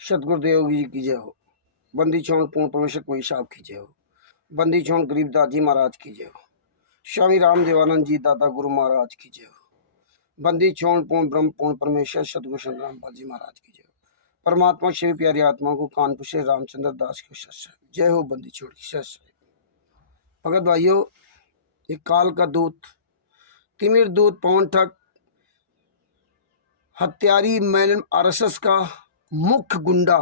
सतगुरुदेव जी की जय हो। बंदी छोड़ पूर्ण परमेश्वर कोई साहब की जय हो। बंदी छोड़ गरीबदास जी महाराज की जय हो। स्वामी राम देवानंद जी दादा गुरु महाराज की जय हो। बंदी छोड़ पूर्ण ब्रह्म पूर्ण परमेश्वर सतगुरु संत रामपाल जी महाराज की जय हो। परमात्मा शिव प्यारी आत्मा को कानपुर से रामचंद्र दास की सत्संग जय हो। बंदी छोड़ की सत्संग। भगत भाइयों, ये काल का दूत, तिमिर दूत, पवन ठग, हत्यारी मैलन आरएसएस का मुख्य गुंडा,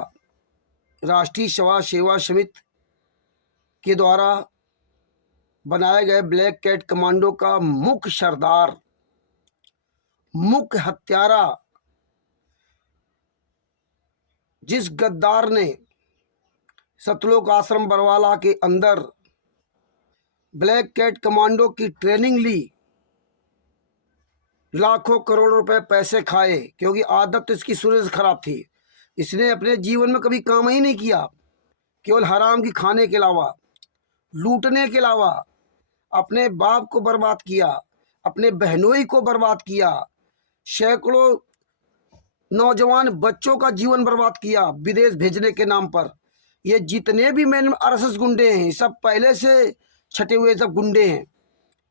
राष्ट्रीय सेवा समिति के द्वारा बनाए गए ब्लैक कैट कमांडो का मुख्य सरदार, मुख्य हत्यारा, जिस गद्दार ने सतलोक आश्रम बरवाला के अंदर ब्लैक कैट कमांडो की ट्रेनिंग ली, लाखों करोड़ों रुपए पैसे खाए, क्योंकि आदत तो इसकी शुरू से खराब थी। इसने अपने जीवन में कभी काम ही नहीं किया, केवल हराम की खाने के अलावा, लूटने के अलावा। अपने बाप को बर्बाद किया, अपने बहनोई को बर्बाद किया, सैकड़ों नौजवान बच्चों का जीवन बर्बाद किया विदेश भेजने के नाम पर। ये जितने भी मैन आरएसएस गुंडे हैं, सब पहले से छटे हुए सब गुंडे हैं।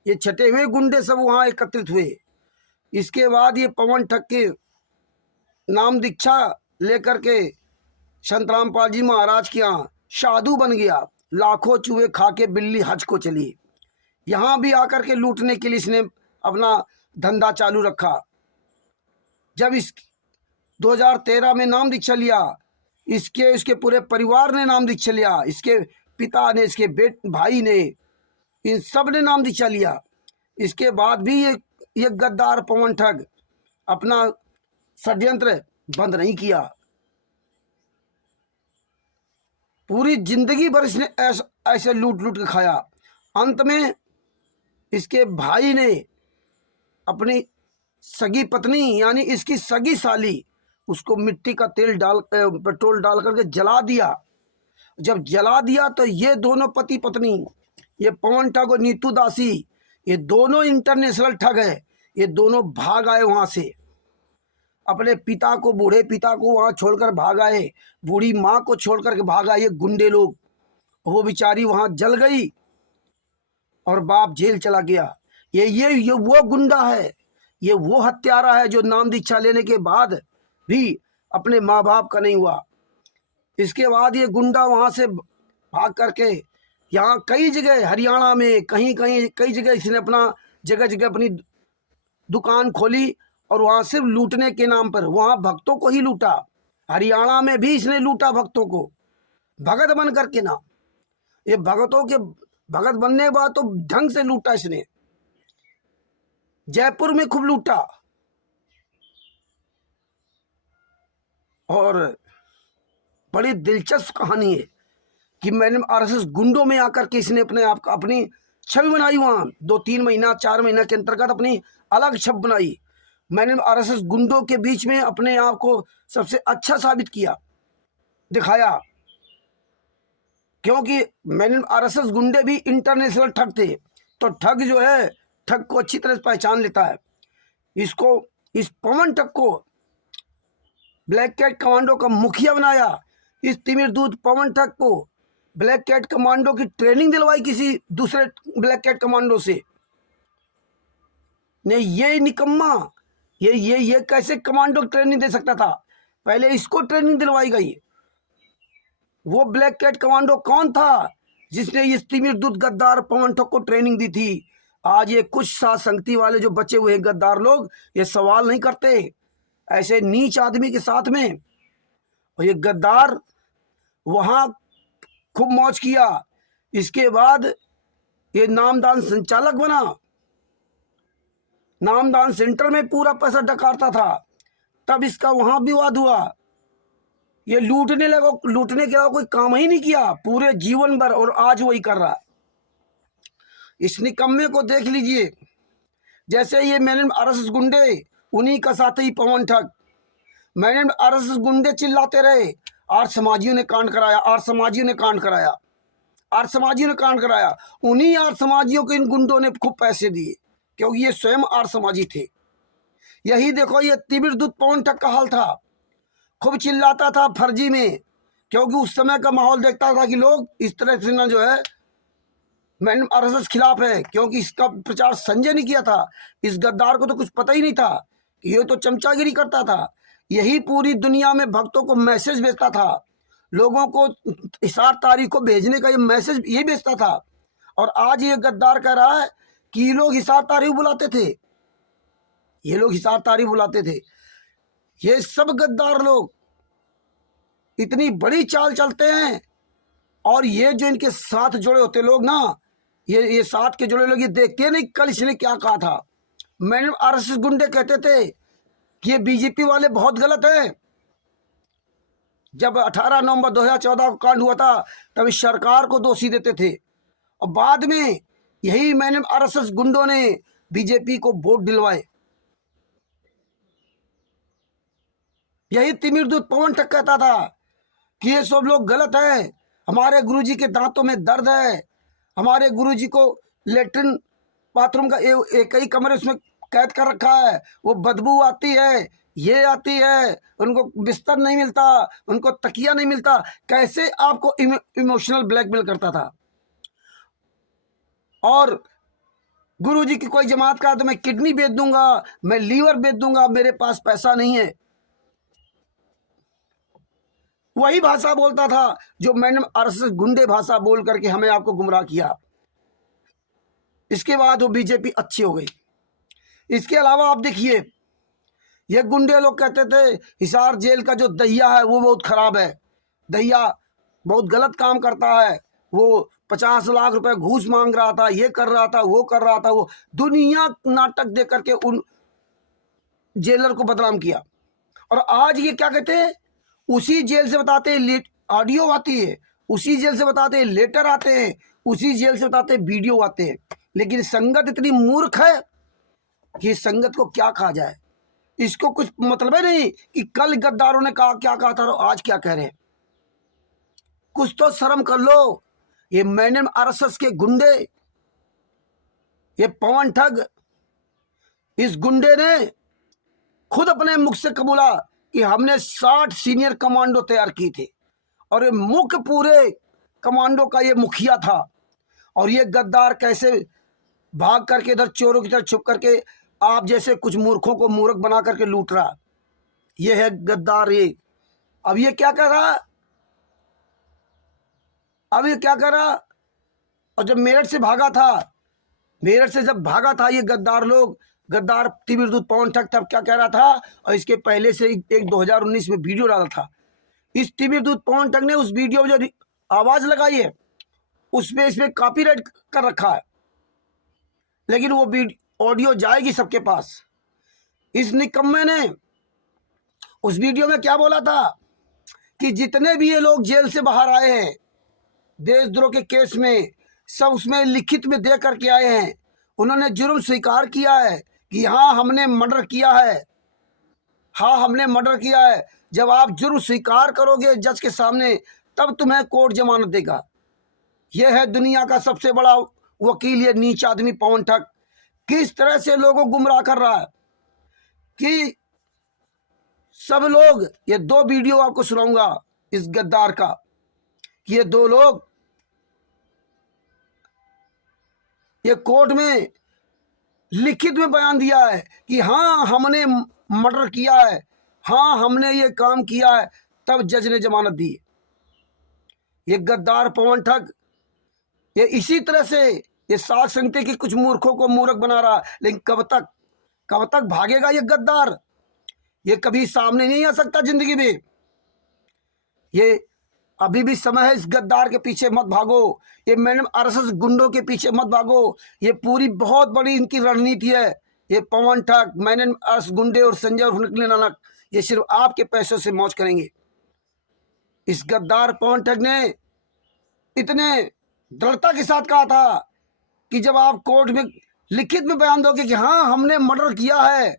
ये छटे हुए गुंडे सब वहाँ एकत्रित हुए। इसके बाद ये पवन ठग के नाम दीक्षा लेकर के संत रामपाल जी महाराज के यहाँ साधु बन गया। लाखों चूहे खा के बिल्ली हज को चली। यहाँ भी आकर के लूटने के लिए इसने अपना धंधा चालू रखा। जब इस 2013 में नाम दीक्षा लिया, इसके पूरे परिवार ने नाम दीक्षा लिया, इसके पिता ने, इसके भाई ने, इन सब ने नाम दीक्षा लिया। इसके बाद भी ये गद्दार पवन ठग अपना षड्यंत्र बंद नहीं किया। पूरी जिंदगी भर इसने ऐसे लूट के खाया। अंत में इसके भाई ने अपनी सगी पत्नी, यानी इसकी सगी साली, उसको मिट्टी का तेल डाल, पेट्रोल डाल करके जला दिया। जब जला दिया तो ये दोनों पति पत्नी, ये पवन ठग और नीतू दासी, ये दोनों इंटरनेशनल ठग है। ये दोनों भाग आए वहां से। अपने पिता को, बूढ़े पिता को वहां छोड़कर भाग आए, बूढ़ी माँ को छोड़ करके भाग आए ये गुंडे लोग। वो बेचारी वहां जल गई और बाप जेल चला गया। ये वो गुंडा है, ये वो हत्यारा है जो नाम दीक्षा लेने के बाद भी अपने माँ बाप का नहीं हुआ। इसके बाद ये गुंडा वहां से भाग करके यहाँ कई जगह, हरियाणा में कई जगह इसने अपना जगह अपनी दुकान खोली और वहां सिर्फ लूटने के नाम पर वहां भक्तों को ही लूटा। हरियाणा में भी इसने लूटा भक्तों को, भगत बन करके ना। ये भगतों के भगत बनने के बाद तो ढंग से लूटा इसने। जयपुर में खूब लूटा। और बड़ी दिलचस्प कहानी है कि मैंने आरएसएस गुंडों में आकर के इसने अपने आप अपनी छवि बनाई। वहां 2-3 महीना 4 महीना के अंतर्गत अपनी अलग छवि बनाई। मैंने आरएसएस गुंडों के बीच में अपने आप को सबसे अच्छा साबित किया, दिखाया। क्योंकि मैंने आरएसएस गुंडे भी इंटरनेशनल ठग थे, तो ठग जो है, ठग को अच्छी तरह से पहचान लेता है। इस पवन ठग को ब्लैक कैट कमांडो का मुखिया बनाया। इस तिमिर दूत पवन ठग को ब्लैक कैट कमांडो की ट्रेनिंग दिलवाई किसी दूसरे ब्लैक कैट कमांडो से। ने ये निकम्मा, ये कैसे कमांडो ट्रेनिंग दे सकता था? पहले इसको ट्रेनिंग दिलवाई गई। वो ब्लैक कैट कमांडो कौन था जिसने इस तिमिर दूत गद्दार पवन ठग को ट्रेनिंग दी थी? आज ये कुछ साथ संगति वाले जो बचे हुए गद्दार लोग, ये सवाल नहीं करते ऐसे नीच आदमी के साथ में। और ये गद्दार वहां खूब मौज किया। इसके बाद ये नामदान संचालक बना, नामदान सेंटर में पूरा पैसा डकारता था। तब इसका वहां विवाद हुआ। ये लूटने लगा, लूटने के अलावा कोई काम ही नहीं किया पूरे जीवन भर, और आज वही कर रहा है। इस निकम्मे को देख लीजिए। जैसे ये मैंने आरएसएस गुंडे, उन्हीं का साथी पवन ठग। मैंने आरएसएस गुंडे चिल्लाते रहे, आर्य समाजियों ने कांड कराया, आर्य समाजियों ने कांड कराया, आर्य समाजियों ने कांड कराया। उन्हीं आर्य समाजियों को इन गुंडों ने खूब पैसे दिए, क्योंकि ये स्वयं आर्य समाजी थे। यही देखो, ये तिमिर दूत पवन ठग का हाल था। खूब चिल्लाता था फर्जी में, क्योंकि उस समय का माहौल देखता था कि लोग इस तरह से ना जो है मैंने आरएसएस खिलाफ है, क्योंकि इसका प्रचार संजय ने किया था। इस गद्दार को तो कुछ पता ही नहीं था कि ये तो चमचागिरी करता था। यही पूरी दुनिया में भक्तों को मैसेज भेजता था, लोगों को इशार तारीख को भेजने का ये मैसेज ये भेजता था। और आज ये गद्दार कह रहा है कि ये लोग हिसार तारीख बुलाते थे, ये लोग हिसार तारीख बुलाते थे। ये सब गद्दार लोग इतनी बड़ी चाल चलते हैं, और ये जो इनके साथ जुड़े होते लोग ना, ये साथ के जुड़े लोग ये देखते नहीं कल इसने क्या कहा था। मैंने आरएसएस गुंडे कहते थे कि ये बीजेपी वाले बहुत गलत है। जब 18 नवंबर 2014 को कांड हुआ था तब इस सरकार को दोषी देते थे, और बाद में यही मैंने आरएसएस गुंडों ने बीजेपी को वोट दिलवाए। यही तिमिर दूत पवन ठग कहता था कि ये सब लोग गलत है, हमारे गुरुजी के दांतों में दर्द है, हमारे गुरुजी को लेटरिन बाथरूम का एक ही कमरे उसमें कैद कर रखा है, वो बदबू आती है, ये आती है, उनको बिस्तर नहीं मिलता, उनको तकिया नहीं मिलता। कैसे आपको इमोशनल ब्लैकमेल करता था। और गुरुजी की कोई जमात का तो मैं किडनी बेच दूंगा, मैं लीवर बेच दूंगा, मेरे पास पैसा नहीं है। वही भाषा बोलता था जो मैंने आरएसएस गुंडे भाषा बोल करके हमें आपको गुमराह किया। इसके बाद वो बीजेपी अच्छी हो गई। इसके अलावा आप देखिए, ये गुंडे लोग कहते थे हिसार जेल का जो दहिया है वो बहुत खराब है, दहिया बहुत गलत काम करता है, वो 50 लाख रुपए घूस मांग रहा था, ये कर रहा था, वो कर रहा था। वो दुनिया नाटक दे करके उन जेलर को बदनाम किया। और आज ये क्या कहते हैं, उसी जेल से बताते हैं ऑडियो आती है, उसी जेल से बताते हैं लेटर आते हैं, उसी जेल से बताते हैं वीडियो आते हैं। लेकिन संगत इतनी मूर्ख है कि संगत को क्या कहा जाए, इसको कुछ मतलब है नहीं कि कल गद्दारों ने कहा क्या कहा था और आज क्या कह रहे हैं। कुछ तो शर्म कर लो। ये मैंने आरएसएस के गुंडे, ये पवन ठग, इस गुंडे ने खुद अपने मुख से कबूला कि हमने 60 सीनियर कमांडो तैयार की थे, और ये मुख्य पूरे कमांडो का ये मुखिया था। और ये गद्दार कैसे भाग करके इधर चोरों की तरह छुप करके आप जैसे कुछ मूर्खों को मूर्ख बना करके लूट रहा। ये है गद्दार। ये अब ये क्या कर रहा, अब ये क्या कर रहा। और जब मेरठ से भागा था, मेरठ से जब भागा था ये गद्दार लोग, गद्दार तिमिर दूत पवन ठग तब क्या कह रहा था, और इसके पहले से एक 2019 में वीडियो डाला था। इस तिमिर दूत पवन ठग ने उस वीडियो में जो आवाज लगाई है उसमें इसमें कॉपीराइट कर रखा है, लेकिन वो ऑडियो जाएगी सबके पास। इस निकम्मे ने उस वीडियो में क्या बोला था कि जितने भी ये लोग जेल से बाहर आए हैं देशद्रोह के केस में, सब उसमें लिखित में दे करके आए हैं। उन्होंने जुर्म स्वीकार किया है कि हाँ हमने मर्डर किया है, हाँ हमने मर्डर किया है। जब आप जुर्म स्वीकार करोगे जज के सामने तब तुम्हें कोर्ट जमानत देगा। यह है दुनिया का सबसे बड़ा वकील, ये नीच आदमी पवन ठग किस तरह से लोगों को गुमराह कर रहा है कि सब लोग। ये 2 वीडियो आपको सुनाऊंगा इस गद्दार का कि ये 2 लोग ये कोर्ट में लिखित में बयान दिया है कि हाँ हमने मर्डर किया है, हाँ हमने ये काम किया है, तब जज ने जमानत दी। ये गद्दार पवन ठग ये इसी तरह से ये साख संगते कि कुछ मूर्खों को मूर्ख बना रहा। लेकिन कब तक भागेगा ये गद्दार, ये कभी सामने नहीं आ सकता जिंदगी में। ये अभी भी समय है, इस गद्दार के पीछे मत भागो, ये मैंने आरएसएस गुंडों के पीछे मत भागो। ये पूरी बहुत बड़ी इनकी रणनीति है। ये पवन ठग, मैंने आरएसएस गुंडे और संजय और नकली नानक ये सिर्फ आपके पैसों से मौज करेंगे। इस गद्दार पवन ठग ने इतने दृढ़ता के साथ कहा था कि जब आप कोर्ट में लिखित में बयान दोगे कि हाँ हमने मर्डर किया है,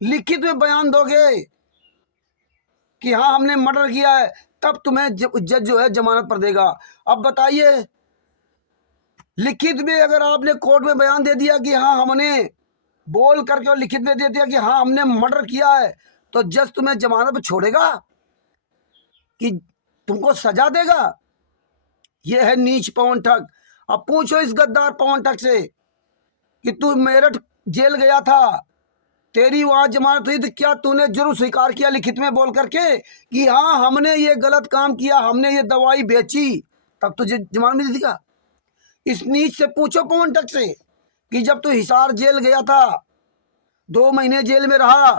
लिखित में बयान दोगे कि हाँ हमने मर्डर किया है, तब तुम्हें जज जो है जमानत पर देगा। अब बताइए, लिखित में अगर आपने कोर्ट में बयान दे दिया कि हाँ हमने बोल करके और लिखित में दे दिया कि हाँ हमने मर्डर किया है, तो जज तुम्हें जमानत पर छोड़ेगा कि तुमको सजा देगा? ये है नीच पवन ठग। अब पूछो इस गद्दार पवन ठग से कि तू मेरठ जेल गया था, तेरी वहां जमानत हुई, तो क्या तूने जरूर स्वीकार किया लिखित में बोल करके कि हाँ हमने ये गलत काम किया, हमने ये दवाई बेची, तब तुझे जमानत मिली थी क्या? इस नीच से पूछो पवन ठग से कि जब तू हिसार जेल गया था, 2 महीने जेल में रहा,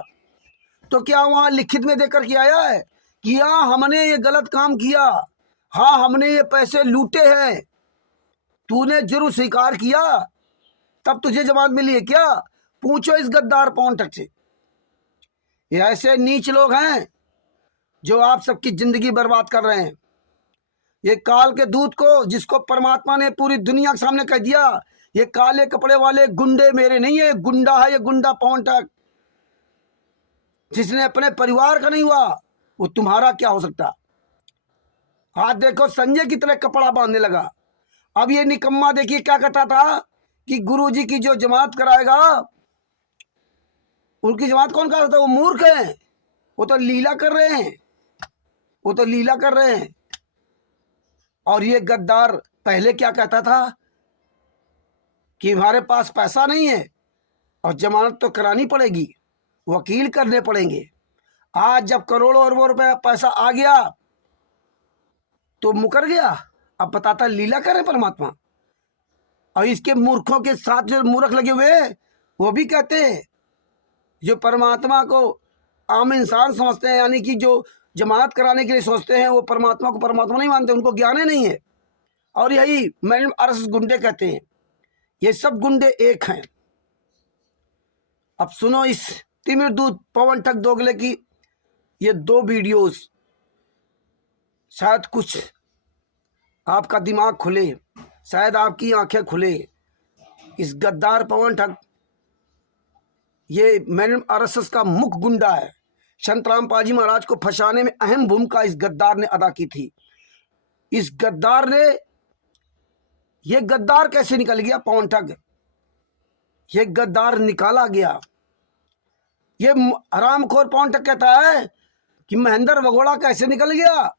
तो क्या वहां लिखित में देकर के आया है कि हाँ हमने ये गलत काम किया, हाँ हमने ये पैसे लूटे हैं? तूने जरूर स्वीकार किया, तब तुझे जमानत मिली है क्या? पूछो इस गद्दार पवन ठग से। ये ऐसे नीच लोग हैं जो आप सबकी जिंदगी बर्बाद कर रहे हैं। ये काल के दूत को, जिसको परमात्मा ने पूरी दुनिया के सामने कह दिया ये काले कपड़े वाले गुंडे मेरे नहीं है, गुंडा है ये, गुंडा पवन ठग। जिसने अपने परिवार का नहीं हुआ वो तुम्हारा क्या हो सकता? हाथ देखो संजय की तरह कपड़ा बांधने लगा। अब ये निकम्मा देखिए क्या कहता था कि गुरुजी की जो जमात कराएगा, उनकी जमात कौन कराता? वो मूर्ख है, वो तो लीला कर रहे हैं, वो तो लीला कर रहे हैं। और ये गद्दार पहले क्या कहता था कि हमारे पास पैसा नहीं है और जमानत तो करानी पड़ेगी, वकील करने पड़ेंगे। आज जब करोड़ों अरबों रुपए पैसा आ गया तो मुकर गया। अब बताता लीला करे परमात्मा। और इसके मूर्खों के साथ जो मूर्ख लगे हुए वो भी कहते हैं, जो परमात्मा को आम इंसान समझते हैं, यानी कि जो जमानत कराने के लिए सोचते हैं, वो परमात्मा को परमात्मा नहीं मानते, उनको ज्ञान ही नहीं है। और यही मैडम आरएसएस गुंडे कहते हैं। ये सब गुंडे एक हैं। अब सुनो इस तिमिर दूत पवन ठग दोगले की ये 2 वीडियोस, शायद कुछ आपका दिमाग खुले, शायद आपकी आंखें खुले। इस गद्दार पवन ठग, ये मैडम आरएसएस का मुख्य गुंडा है। संतराम पाजी महाराज को फंसाने में अहम भूमिका इस गद्दार ने अदा की थी। इस गद्दार ने, ये गद्दार कैसे निकल गया पवन ठग? ये गद्दार निकाला गया। ये हरामखोर पवन ठग कहता है कि महेंद्र भगोड़ा कैसे निकल गया,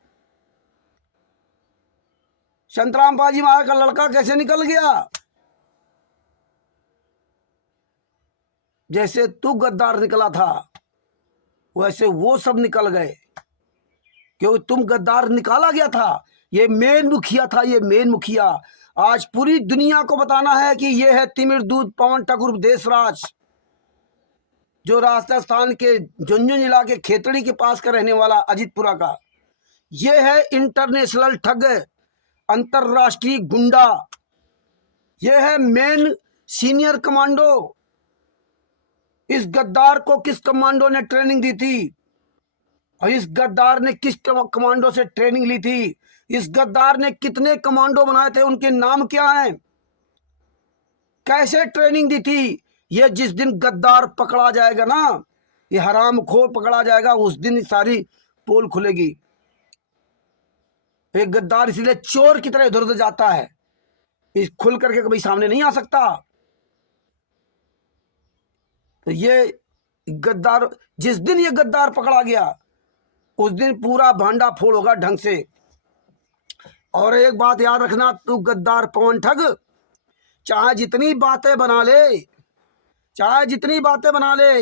संतराम पाजी महाराज का लड़का कैसे निकल गया। जैसे तू गद्दार निकला था वैसे वो सब निकल गए, क्योंकि तुम गद्दार निकाला गया था। ये मेन मुखिया था, ये मेन मुखिया। आज पूरी दुनिया को बताना है कि ये है तिमिर दूत पवन ठग उर्फ देशराज, जो राजस्थान के झुंझुनू जिला के खेतड़ी के पास का रहने वाला, अजीतपुरा का। ये है इंटरनेशनल ठग, अंतरराष्ट्रीय गुंडा। ये है मेन सीनियर कमांडो। इस गद्दार को किस कमांडो ने ट्रेनिंग दी थी और इस गद्दार ने किस कमांडो से ट्रेनिंग ली थी? इस गद्दार ने कितने कमांडो बनाए थे, उनके नाम क्या हैं, कैसे ट्रेनिंग दी थी? ये जिस दिन गद्दार पकड़ा जाएगा ना, ये हरामखोर पकड़ा जाएगा, उस दिन सारी पोल खुलेगी। एक गद्दार इसलिए चोर की तरह इधर उधर जाता है, इस खुल करके कभी सामने नहीं आ सकता। तो ये गद्दार, जिस दिन ये गद्दार पकड़ा गया उस दिन पूरा भांडा फोड़ होगा ढंग से। और एक बात याद रखना, तू गद्दार पवन ठग चाहे जितनी बातें बना ले, चाहे जितनी बातें बना ले,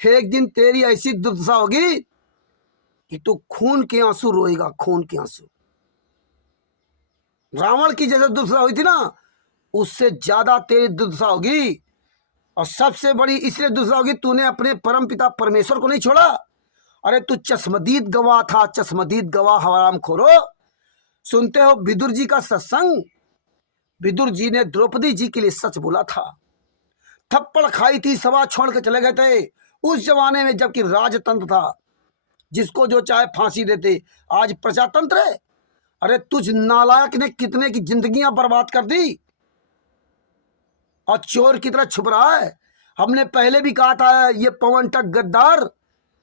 एक दिन तेरी ऐसी दुर्दशा होगी कि तू खून के आंसू रोएगा, खून के आंसू। रावण की जैसे दुर्दशा हुई थी ना, उससे ज्यादा तेरी दुर्दशा होगी। और सबसे बड़ी इसलिए दुर्दशा होगी, तूने अपने परम पिता परमेश्वर को नहीं छोड़ा। अरे तू चश्मदीद गवाह था, चश्मदीद गवाह हरामखोरो। सुनते हो विदुर जी का सत्संग? विदुर जी ने द्रौपदी जी के लिए सच बोला था। थप्पड़ खाई थी, सभा छोड़ के चले गए थे उस जमाने में जबकि राजतंत्र था, जिसको जो चाहे फांसी देते। आज प्रजातंत्र है। अरे तुझ नालायक ने कितने की जिंदगियां बर्बाद कर दी और चोर की तरह छुप रहा है। हमने पहले भी कहा था ये पवन ठग गद्दार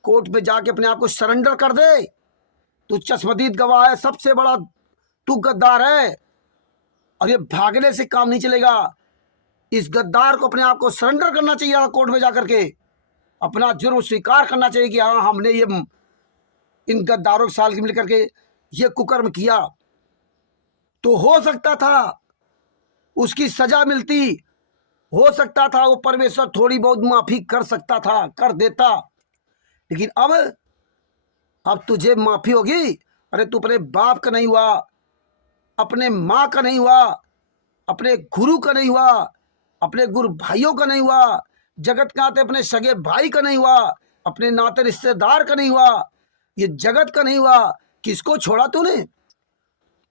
कोर्ट में जाके अपने आप को सरेंडर कर दे। तू चश्मदीद गवाह है, सबसे बड़ा तू गद्दार है और ये भागने से काम नहीं चलेगा। इस गद्दार को अपने आप को सरेंडर करना चाहिए कोर्ट में जाकर के। अपना जुर्म स्वीकार करना चाहिए कि हाँ हमने ये इन गद्दारों के साथ मिलकर के ये कुकर्म किया, तो हो सकता था उसकी सजा मिलती, हो सकता था वो परमेश्वर थोड़ी बहुत माफी कर सकता था, कर देता। लेकिन अब तुझे माफी होगी? अरे तू अपने बाप का नहीं हुआ, अपने माँ का नहीं हुआ, अपने गुरु का नहीं हुआ, अपने गुरु भाइयों का नहीं हुआ, जगत के नाते अपने सगे भाई का नहीं हुआ, अपने नाते रिश्तेदार का नहीं हुआ, ये जगत का नहीं हुआ। किसको छोड़ा तूने?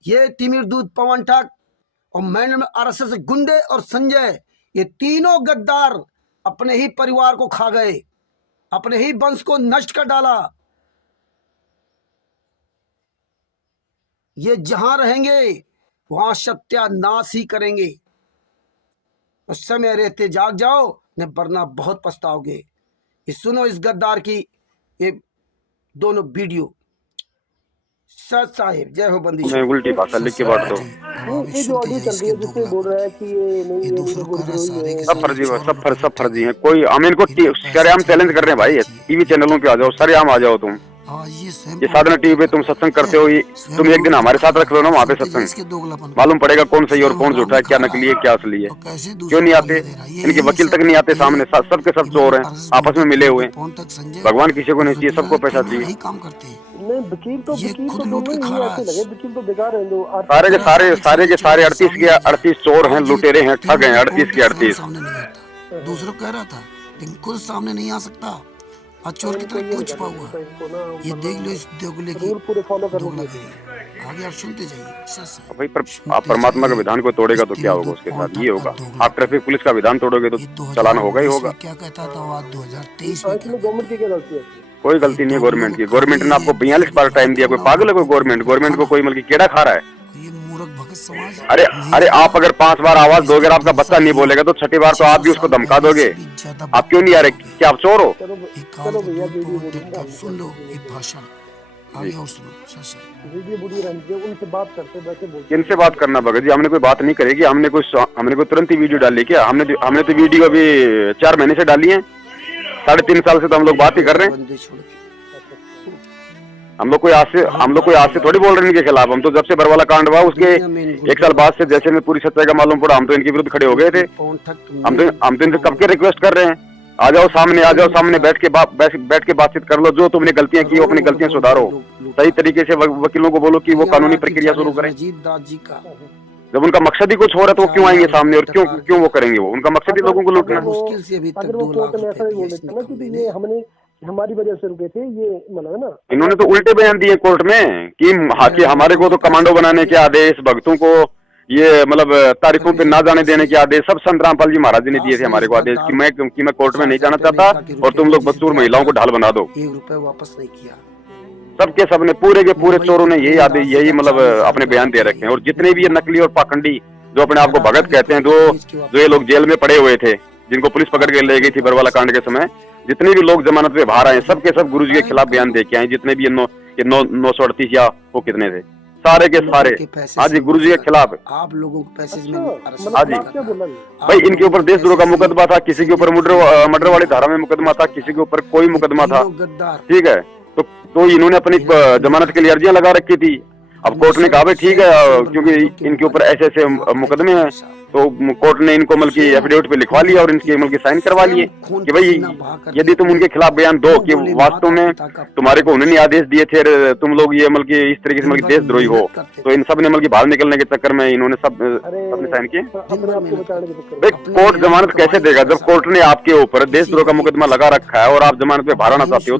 ये तिमिर दूत, पवन ठग और मैंने आरएसएस गुंडे और संजय, ये तीनों गद्दार अपने ही परिवार को खा गए, अपने ही वंश को नष्ट कर डाला। ये जहां रहेंगे वहां सत्यानाश ही करेंगे। उस समय रहते जाग जाओ, न वरना बहुत पछताओगे। ये सुनो इस गद्दार की ये दोनों वीडियो। सच साहिब, जय हो बंदी। मैं उल्टी भाषा लिख के बांट दो। ये जो ऑडियो चल रही है जिससे बोल रहा है कि ये नहीं है, सब फर्जी है, सब फर्जी है। कोई हम इनको सरेआम चैलेंज कर रहे हैं भाई, टीवी चैनलों पे आ जाओ, सरेआम आ जाओ तुम। ये साधना टीवी पे तुम सत्संग करते हो, तुम एक दिन हमारे साथ रख लो ना वहाँ पे सत्संग, मालूम पड़ेगा कौन सही और कौन झूठा है, क्या नकली है क्या असली है। क्यों नहीं आते? इनके वकील तक नहीं आते सामने, सबके सब चोर हैं, आपस में मिले हुए। भगवान किसी को नहीं चाहिए, सबको पैसा चाहिए। नहीं वकील तो दोनों ही ऐसे लगे, वकील तो बेकार है। सारे के सारे 38 चोर हैं, लुटेरे हैं, ठग हैं, 38 के 38। दूसरों कह रहा था लेकिन खुद सामने नहीं आ सकता। चोर की तरह क्यों छुपा हुआ? ये देख लो इस दोगले की, पूरे फॉलो करने आगे आप सुनते जाइए। भाई पर आप परमात्मा का विधान को तोड़ेगा तो क्या होगा उसके साथ? ये होगा। आप ट्रैफिक पुलिस का विधान तोड़ोगे तो चालान होगा ही होगा। क्या कहता था वो 2023 में गवर्नमेंट की क्या गलती है? कोई गलती नहीं है गवर्नमेंट की। गवर्नमेंट ने आपको 42 बार टाइम दिया, कोई पागल है कोई? गवर्नमेंट को कोई मतलब कीड़ा खा रहा है? ये मूर्ख भगत समाज। अरे आप अगर 5 बार आवाज दोगे, अगर आपका बच्चा नहीं बोलेगा तो 6ठी बार तो आप भी उसको धमका दोगे। आप क्यों नहीं आ रहे? क्या आप चोर हो? चलो भैया वीडियो सुन लो एक भाषण आगे और सुनो। वीडियो उनसे बात करते बैठे बोलते। किनसे बात करना भगत जी? हमने कोई बात नहीं करेगी, हमने कोई तुरंत ही वीडियो डाली क्या? हमने तो वीडियो अभी 4 महीने से डाली है, 3.5 साल से तो हम लोग बात ही कर रहे हैं। हम लोग कोई आज से थोड़ी बोल रहे हैं इनके खिलाफ। हम तो जब से बरवाला कांड हुआ उसके 1 साल बाद से जैसे में पूरी सच्चाई का मालूम पड़ा, हम तो इनके विरुद्ध खड़े हो गए थे। हम तो इनसे कब के रिक्वेस्ट कर रहे हैं, आ जाओ सामने बैठ के बातचीत कर लो। जो तुमने गलतियां की अपनी गलतियां सुधारो, सही तरीके से वकीलों को बोलो कि वो कानूनी प्रक्रिया शुरू करें। जब उनका मकसद ही कुछ हो रहा है तो वो क्यों आएंगे सामने और क्यों वो करेंगे? वो उनका मकसद ही लोगों को लूटना। मुश्किल से अभी तक 2 लाख ऐसा ही बोल देते ना कि ये हमने हमारी वजह से रुके थे, ये मतलब है ना। इन्होंने तो उल्टे बयान दिए कोर्ट में कि हमारे को तो कमांडो बनाने के आदेश, भक्तों को ये मतलब तारीखों पे ना जाने देने के आदेश सब संत रामपाल जी महाराज जी ने दिए थे हमारे को आदेश कि मैं कोर्ट में नहीं जाना चाहता और तुम लोग बदसूर महिलाओं को ढाल बना दो। 1 रुपए वापस नहीं किया। सबके सबने पूरे के पूरे चोरों ने यही मतलब अपने बयान दे रखे हैं। और जितने भी ये नकली और पाखंडी जो अपने आप को भगत कहते हैं, जो ये लोग जेल में पड़े हुए थे, जिनको पुलिस पकड़ के ले गई थी बरवाला कांड के समय, जितने भी लोग जमानत पे बाहर आए सबके सब गुरुजी के खिलाफ बयान दे के आए। जितने भी 938 या वो कितने थे, सारे के सारे आज गुरुजी के खिलाफ। आप लोगों को पैसे हाँ जी भाई, इनके ऊपर देशद्रोह का मुकदमा था, किसी के ऊपर मर्डर वाली धारा में मुकदमा था, किसी के ऊपर कोई मुकदमा था। ठीक है, तो इन्होंने अपनी जमानत के लिए अर्जियां लगा रखी थी। अब कोर्ट ने कहा भाई ठीक है, क्योंकि इनके ऊपर ऐसे मुकदमे हैं, तो कोर्ट ने इनको मतलब की एफिडेविट पे लिखवा लिया और इनके मतलब की साइन करवा लिए कि भाई यदि तुम उनके खिलाफ बयान दो कि वास्तव में तुम्हारे को उन्होंने आदेश दिए थे, तुम लोग ये मतलब की इस तरीके से मतलब देशद्रोही हो, तो इन सब ने मतलब की बाहर निकलने के चक्कर में इन्होंने सबने साइन किए। भाई कोर्ट जमानत कैसे देगा जब कोर्ट ने आपके ऊपर देशद्रोह का मुकदमा लगा रखा है और आप जमानत पे बाहर आना चाहते हो?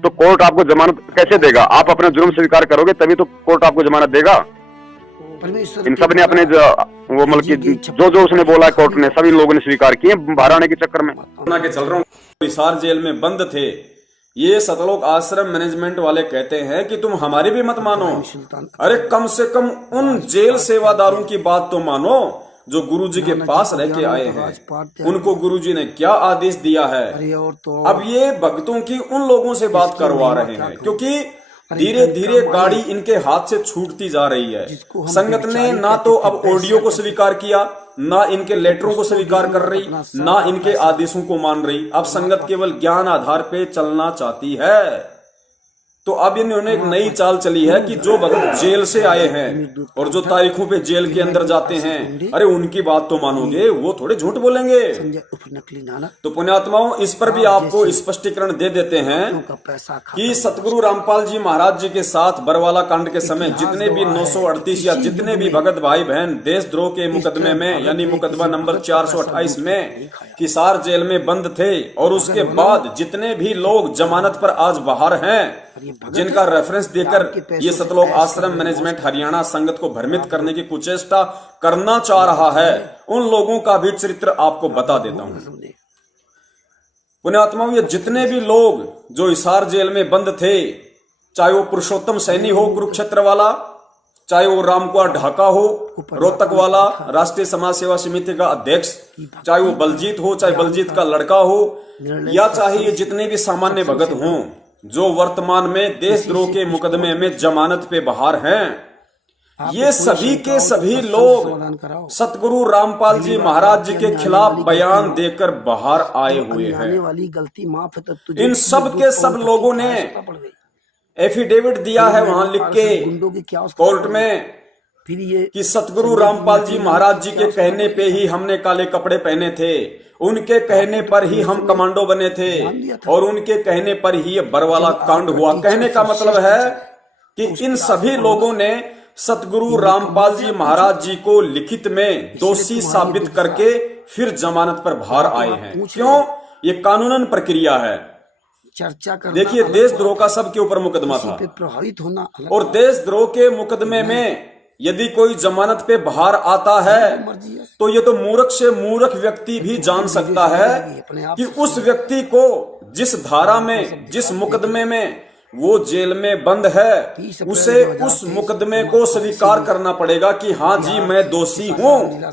तो कोर्ट आपको जमानत कैसे देगा? आप अपना जुर्म स्वीकार करोगे तभी तो कोर्ट आपको जमानत देगा। इन सब ने अपने वो मतलब की जो उसने बोला कोर्ट ने, सभी लोगों ने स्वीकार किए बाहर आने के चक्कर में। के चल रहा हूँ, हिसार जेल में बंद थे। ये सतलोक आश्रम मैनेजमेंट वाले कहते हैं कि तुम हमारी भी मत मानो। अरे कम से कम उन जेल सेवादारों की बात तो मानो जो गुरुजी के पास रह के आए हैं। उनको गुरुजी ने क्या आदेश दिया है। अब ये भक्तों की उन लोगों से बात करवा रहे हैं, क्योंकि धीरे धीरे गाड़ी इनके हाथ से छूटती जा रही है। संगत ने ना तो अब ऑडियो को स्वीकार किया, ना इनके लेटरों को स्वीकार कर रही, ना इनके आदेशों को मान रही। अब संगत केवल ज्ञान आधार पे चलना चाहती है। तो अब इन्होंने एक नई चाल चली है कि जो भगत जेल से आए हैं और जो तारीखों पे जेल के अंदर जाते हैं, अरे उनकी बात तो मानोगे, वो थोड़े झूठ बोलेंगे। तो पुण्यात्माओं, इस पर भी आपको स्पष्टीकरण दे देते हैं कि सतगुरु रामपाल जी महाराज जी के साथ बरवाला कांड के समय जितने भी 938 या जितने भी भगत भाई बहन देशद्रोह के मुकदमे में, यानी मुकदमा नंबर 428 में हिसार जेल में बंद थे, और उसके बाद जितने भी लोग जमानत पर आज बाहर हैं, जिनका रेफरेंस देकर ये सतलोक आश्रम मैनेजमेंट हरियाणा संगत को भ्रमित करने की कुचेष्टा करना चाह रहा है, उन लोगों का भी चरित्र आपको बता देता हूं। पुण्यात्माओं, ये जितने भी लोग जो हिसार जेल में बंद थे, चाहे वो पुरुषोत्तम सैनी हो कुरुक्षेत्र वाला, चाहे वो रामकुमार ढाका हो रोहतक वाला राष्ट्रीय समाज सेवा समिति का अध्यक्ष, चाहे वो बलजीत हो, चाहे बलजीत का लड़का हो, या चाहे ये जितने भी सामान्य भगत हों जो वर्तमान में देशद्रोह के मुकदमे में जमानत पे बाहर हैं, ये सभी के सभी लोग सतगुरु रामपाल जी महाराज जी के खिलाफ बयान देकर बाहर आए हुए हैं। इन सब के सब लोगों ने एफिडेविट दिया है वहां लिख के कोर्ट में कि सतगुरु रामपाल जी महाराज जी के कहने पे ही हमने काले कपड़े पहने थे, उनके कहने पर ही हम कमांडो बने थे, और उनके कहने पर ही ये बरवाला कांड हुआ। कहने का मतलब है कि इन सभी लोगों ने सतगुरु रामपाल जी महाराज जी को लिखित में दोषी साबित करके फिर जमानत पर बाहर आए हैं। क्यों? ये कानूनन प्रक्रिया है। चर्चा करना, देखिए, देशद्रोह का सबके ऊपर मुकदमा था, प्रभावित होना और देशद्रोह के मुकदमे में यदि कोई जमानत पे बाहर आता है तो ये तो मूर्ख से मूर्ख व्यक्ति भी जान सकता है कि उस व्यक्ति को जिस धारा में, जिस मुकदमे में वो जेल में बंद है, उसे उस मुकदमे को स्वीकार करना पड़ेगा कि हाँ जी मैं दोषी हूँ,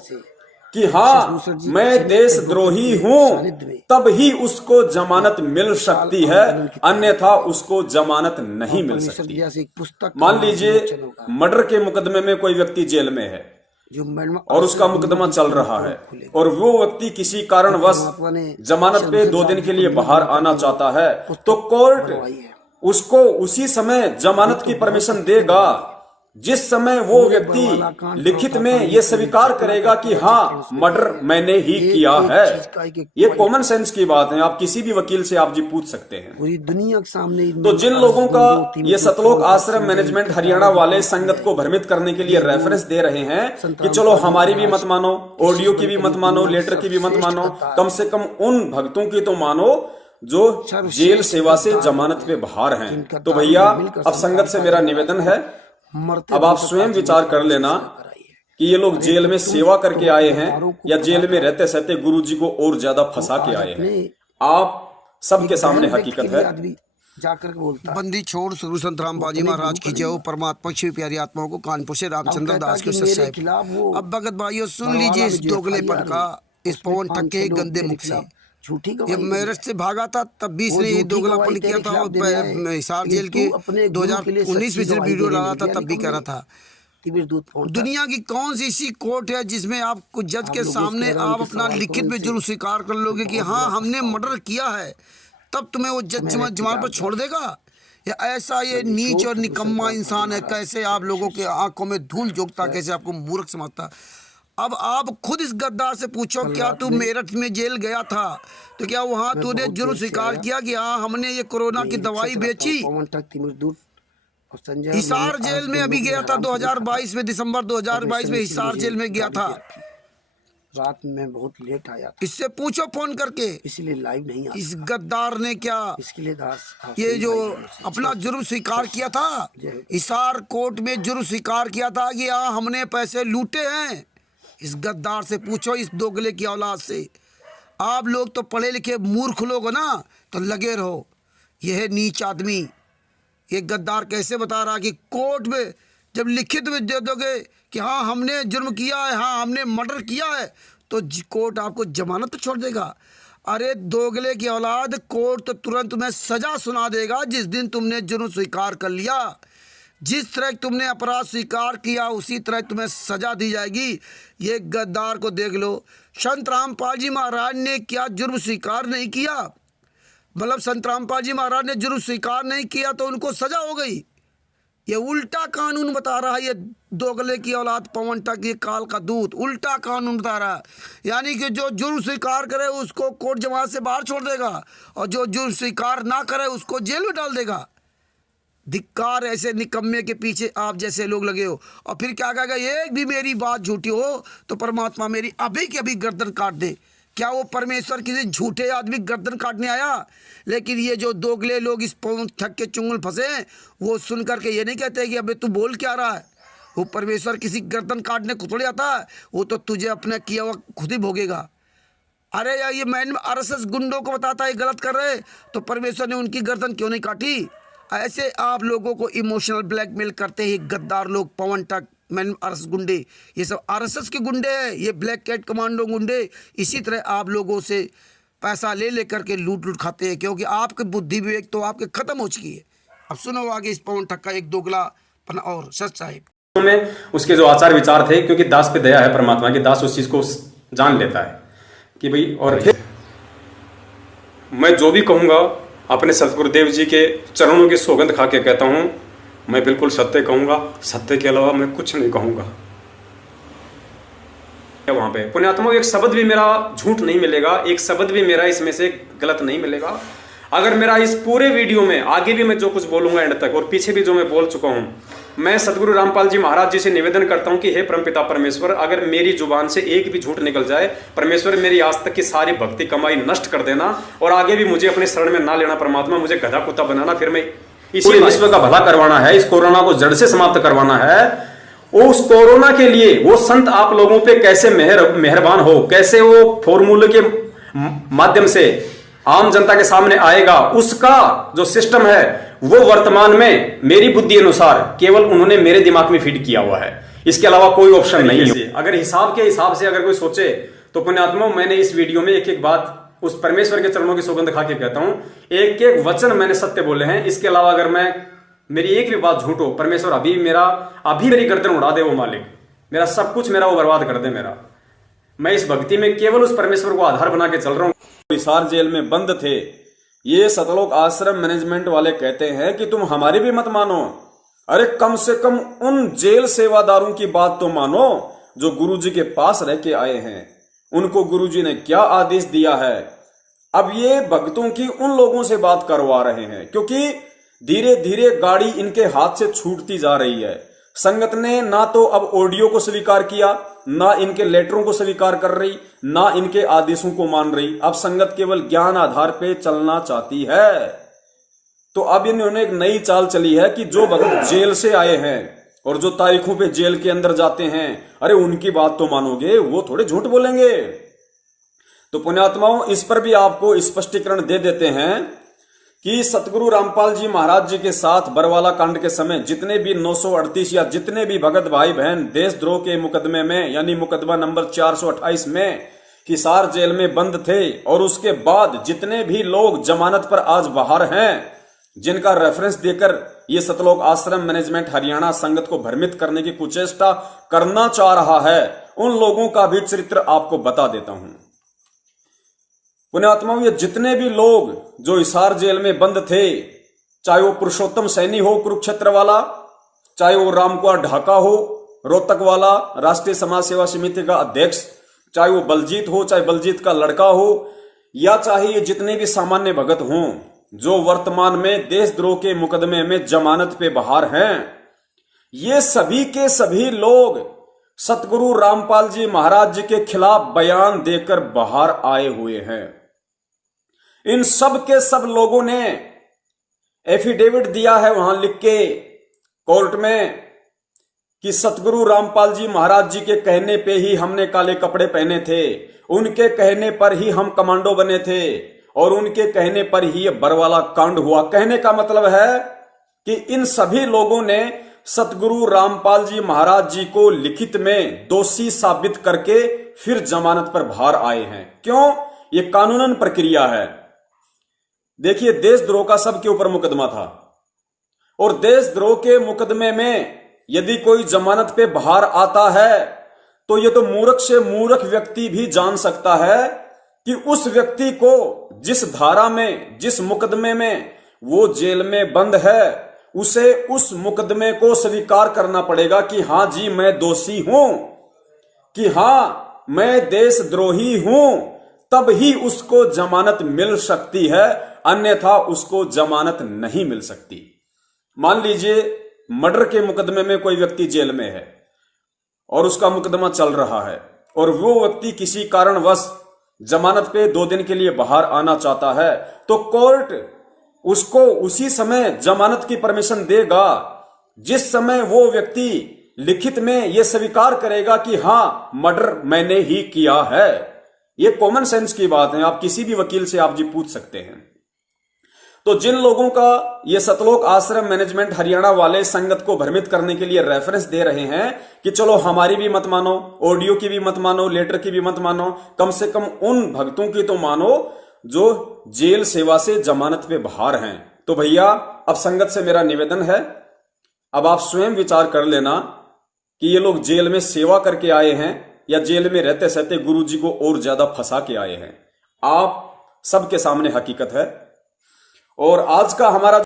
कि हाँ मैं देशद्रोही हूँ, तब ही उसको जमानत मिल सकती है, अन्यथा उसको जमानत नहीं मिल सकती। मान लीजिए मर्डर के मुकदमे में कोई व्यक्ति जेल में है और उसका मुकदमा चल रहा है, और वो व्यक्ति किसी कारणवश जमानत पे 2 दिन के लिए बाहर आना चाहता है, तो कोर्ट उसको उसी समय जमानत की परमिशन देगा जिस समय वो व्यक्ति लिखित में ये स्वीकार करेगा कि हाँ मर्डर मैंने ही किया है। ये कॉमन सेंस की बात है, आप किसी भी वकील से आप जी पूछ सकते हैं। पूरी दुनिया के सामने तो जिन लोगों का ये सतलोक आश्रम मैनेजमेंट हरियाणा वाले संगत को भ्रमित करने के लिए रेफरेंस दे रहे हैं कि चलो हमारी भी मत मानो, ऑडियो की भी मत मानो, लेटर की भी मत मानो, कम से कम उन भक्तों की तो मानो जो जेल सेवा से जमानत पे बाहर हैं। तो भैया अब संगत से मेरा निवेदन है, अब आप स्वयं विचार कर लेना कि ये लोग जेल में सेवा करके आए हैं या जेल में रहते सहते गुरु जी को और ज्यादा फंसा के आए हैं। आप सबके सामने हकीकत है। जाकर बोलता बंदी छोड़ सतगुरु संत रामपाल जी महाराज की जय हो। परमात्मा की प्यारी आत्माओं को कानपुर से रामचंद्र दास के साहब। अब भगत भाइयों सुन लीजिए इस दोगलेपन का, इस पवन ठग के गंदे मुख से। ये मेरठ से भागा था तब भी इसने ये दोगलापन किया था, और हिसार जेल के 2019 में सिर्फ वीडियो डाला था तब भी कह रहा था। दुनिया की कौन सी ऐसी कोर्ट है जिसमें आपको जज के सामने आप अपना लिखित में जरूर स्वीकार कर लोगे कि हाँ हमने मर्डर किया है, तब तुम्हें वो जज जमानत पर छोड़ देगा? या ऐसा ये नीच और निकम्मा इंसान है, कैसे आप लोगों के आंखों में धूल झोंकता, कैसे आपको मूर्ख समझता। अब आप खुद इस गद्दार से पूछो, क्या तू मेरठ में जेल गया था तो क्या वहाँ तूने जुर्म स्वीकार किया कि हाँ हमने ये कोरोना की दवाई बेची? हिसार जेल में अभी गया था 2022 में, दिसंबर 2022 में हिसार जेल में गया था। रात में बहुत लेट आया, इससे पूछो फोन करके, इसलिए लाइव नहीं आया। इस गद्दार ने क्या इसके लिए दास ये जो अपना जुर्म स्वीकार किया था, हिसार कोर्ट में जुर्म स्वीकार किया था कि हाँ हमने पैसे लूटे हैं। इस गद्दार से पूछो, इस दोगले की औलाद से। आप लोग तो पढ़े लिखे मूर्ख लोग हो ना, तो लगे रहो। यह है नीच आदमी। ये गद्दार कैसे बता रहा कि कोर्ट में जब लिखित में दे दोगे कि हाँ हमने जुर्म किया है, हाँ हमने मर्डर किया है, तो कोर्ट आपको जमानत तो छोड़ देगा। अरे दोगले की औलाद, कोर्ट तो तुरंत तुम्हें सजा सुना देगा जिस दिन तुमने जुर्म स्वीकार कर लिया। जिस तरह तुमने अपराध स्वीकार किया उसी तरह तुम्हें सजा दी जाएगी। ये गद्दार को देख लो। संत रामपाल जी महाराज ने क्या जुर्म स्वीकार नहीं किया? मतलब संत रामपाल जी महाराज ने जुर्म स्वीकार नहीं किया तो उनको सजा हो गई। ये उल्टा कानून बता रहा है ये दोगले की औलाद पवन तक, ये काल का दूत उल्टा कानून बता रहा है। यानी कि जो जुर्म स्वीकार करे उसको कोर्ट जमात से बाहर छोड़ देगा और जो जुर्म स्वीकार ना करे उसको जेल में डाल देगा। धिक्कार ऐसे निकम्मे के पीछे आप जैसे लोग लगे हो। और फिर क्या कहेगा, एक भी मेरी बात झूठी हो तो परमात्मा मेरी अभी की अभी गर्दन काट दे। क्या वो परमेश्वर किसी झूठे आदमी गर्दन काटने आया? लेकिन ये जो दोगले लोग इस पवन ठग के चुंगल फंसे वो सुन करके ये नहीं कहते कि अबे तू बोल क्या रहा है। वो परमेश्वर किसी गर्दन काटने को थोड़ी आता है, वो तो तुझे अपना किया हुआ खुद ही भोगेगा। अरे यार, ये मैंने RSS गुंडों को बताता है गलत कर रहे तो परमेश्वर ने उनकी गर्दन क्यों नहीं काटी? ऐसे आप लोगों को इमोशनल ब्लैकमेल करते ही गद्दार लोग, पवन टक, मैन RSS गुंडे, ये सब RSS के गुंडे हैं, ये ब्लैक कैट कमांडो गुंडे। इसी तरह आप लोगों से पैसा ले लेकर के लूट लूट खाते हैं, क्योंकि आपकी बुद्धि विवेक तो आपके खत्म हो चुकी है। अब सुनो आगे इस पवन ठग का एक दोगलापन और सच साहिब में उसके जो आचार विचार थे, क्योंकि दास पे दया है परमात्मा की, दास उस चीज को जान लेता है कि भाई। और मैं जो भी कहूंगा अपने सतगुरुदेव जी के चरणों की सौगंध खा के कहता हूं, मैं बिल्कुल सत्य कहूंगा, सत्य के अलावा मैं कुछ नहीं कहूंगा। वहां पे पुण्यात्मा एक शब्द भी मेरा झूठ नहीं मिलेगा, एक शब्द भी मेरा इसमें से गलत नहीं मिलेगा। अगर मेरा इस पूरे वीडियो में आगे भी मैं जो कुछ बोलूंगा एंड तक और पीछे भी जो मैं बोल चुका हूं, मैं सतगुरु रामपाल जी महाराज जी से निवेदन करता हूं कि हे परमपिता परमेश्वर, अगर मेरी जुबान से एक भी झूठ निकल जाए, परमेश्वर मेरी आज तक की सारी भक्ति कमाई नष्ट कर देना और आगे भी मुझे अपने शरण में ना लेना परमात्मा, मुझे गधा कुत्ता बनाना। फिर मैं इसी विश्व का भला करवाना है, इस कोरोना को जड़ से समाप्त करवाना है। उस कोरोना के लिए वो संत आप लोगों पे कैसे मेहरबान हो, कैसे वो फॉर्मूले के माध्यम से आम जनता के सामने आएगा, उसका जो सिस्टम है वो वर्तमान में मेरी बुद्धि अनुसार केवल उन्होंने मेरे दिमाग में फीड किया हुआ है, इसके अलावा कोई ऑप्शन नहीं है। अगर हिसाब के हिसाब से अगर कोई सोचे तो पुण्यात्मा, मैंने इस वीडियो में एक एक बात उस परमेश्वर के चरणों की सौगंध खा के कहता हूं, एक एक वचन मैंने सत्य बोले हैं। इसके अलावा अगर मेरी एक भी बात झूठ हो, परमेश्वर अभी मेरी गर्दन उड़ा दे, वो मालिक मेरा सब कुछ मेरा वो बर्बाद कर दे मेरा। मैं इस भक्ति में केवल उस परमेश्वर को आधार बना के चल रहा हूं। हिसार जेल में बंद थे। ये सतलोक आश्रम मैनेजमेंट वाले कहते हैं कि तुम हमारी भी मत मानो। अरे कम से कम उन जेल सेवादारों की बात तो मानो जो गुरुजी के पास रह के आए हैं। उनको गुरुजी ने क्या आदेश दिया है। अब ये भक्तों की उन लोगों से बात करवा रहे हैं, क्योंकि धीरे धीरे गाड़ी इनके हाथ से छूटती जा रही है। संगत ने ना तो अब ऑडियो को स्वीकार किया, ना इनके लेटरों को स्वीकार कर रही, ना इनके आदेशों को मान रही। अब संगत केवल ज्ञान आधार पे चलना चाहती है। तो अब इन्होंने एक नई चाल चली है कि जो भक्त जेल से आए हैं और जो तारीखों पे जेल के अंदर जाते हैं, अरे उनकी बात तो मानोगे, वो थोड़े झूठ बोलेंगे। तो पुण्यात्माओं, इस पर भी आपको स्पष्टीकरण दे देते हैं कि सतगुरु रामपाल जी महाराज जी के साथ बरवाला कांड के समय जितने भी 938 या जितने भी भगत भाई बहन देशद्रोह के मुकदमे में, यानी मुकदमा नंबर 428 में हिसार जेल में बंद थे, और उसके बाद जितने भी लोग जमानत पर आज बाहर हैं, जिनका रेफरेंस देकर ये सतलोक आश्रम मैनेजमेंट हरियाणा संगत को भ्रमित करने की कुचेष्टा करना चाह रहा है, उन लोगों का भी चरित्र आपको बता देता हूं। पुण्यात्माओं, ये जितने भी लोग जो हिसार जेल में बंद थे, चाहे वो पुरुषोत्तम सैनी हो कुरुक्षेत्र वाला, चाहे वो रामकुमार ढाका हो रोहतक वाला राष्ट्रीय समाज सेवा समिति का अध्यक्ष, चाहे वो बलजीत हो, चाहे बलजीत का लड़का हो, या चाहे ये जितने भी सामान्य भगत हों जो वर्तमान में देशद्रोह के मुकदमे में जमानत पे बाहर हैं, ये सभी के सभी लोग सतगुरु रामपाल जी महाराज जी के खिलाफ बयान देकर बाहर आए हुए हैं। इन सब के सब लोगों ने एफिडेविट दिया है वहां लिख के कोर्ट में कि सतगुरु रामपाल जी महाराज जी के कहने पे ही हमने काले कपड़े पहने थे, उनके कहने पर ही हम कमांडो बने थे, और उनके कहने पर ही ये बरवाला कांड हुआ। कहने का मतलब है कि इन सभी लोगों ने सतगुरु रामपाल जी महाराज जी को लिखित में दोषी साबित करके फिर जमानत पर बाहर आए हैं। क्यों? ये कानूनन प्रक्रिया है। देखिए, देशद्रोह का सबके ऊपर मुकदमा था और देशद्रोह के मुकदमे में यदि कोई जमानत पे बाहर आता है तो ये तो मूर्ख से मूर्ख व्यक्ति भी जान सकता है कि उस व्यक्ति को जिस धारा में, जिस मुकदमे में वो जेल में बंद है, उसे उस मुकदमे को स्वीकार करना पड़ेगा कि हां जी मैं दोषी हूं, कि हां मैं देशद्रोही हूं, तब ही उसको जमानत मिल सकती है, अन्यथा उसको जमानत नहीं मिल सकती। मान लीजिए मर्डर के मुकदमे में कोई व्यक्ति जेल में है और उसका मुकदमा चल रहा है और वो व्यक्ति किसी कारणवश जमानत पे 2 दिन के लिए बाहर आना चाहता है, तो कोर्ट उसको उसी समय जमानत की परमिशन देगा जिस समय वो व्यक्ति लिखित में ये स्वीकार करेगा कि हां मर्डर मैंने ही किया है। ये कॉमन सेंस की बात है, आप किसी भी वकील से आप जी पूछ सकते हैं। तो जिन लोगों का ये सतलोक आश्रम मैनेजमेंट हरियाणा वाले संगत को भ्रमित करने के लिए रेफरेंस दे रहे हैं कि चलो हमारी भी मत मानो, ऑडियो की भी मत मानो, लेटर की भी मत मानो, कम से कम उन भक्तों की तो मानो जो जेल सेवा से जमानत पे बाहर हैं। तो भैया अब संगत से मेरा निवेदन है, अब आप स्वयं विचार कर लेना कि ये लोग जेल में सेवा करके आए हैं या जेल में रहते सहते गुरुजी को और ज्यादा फंसा के आए हैं। आप सबके सामने हकीकत है। और आज का हमारा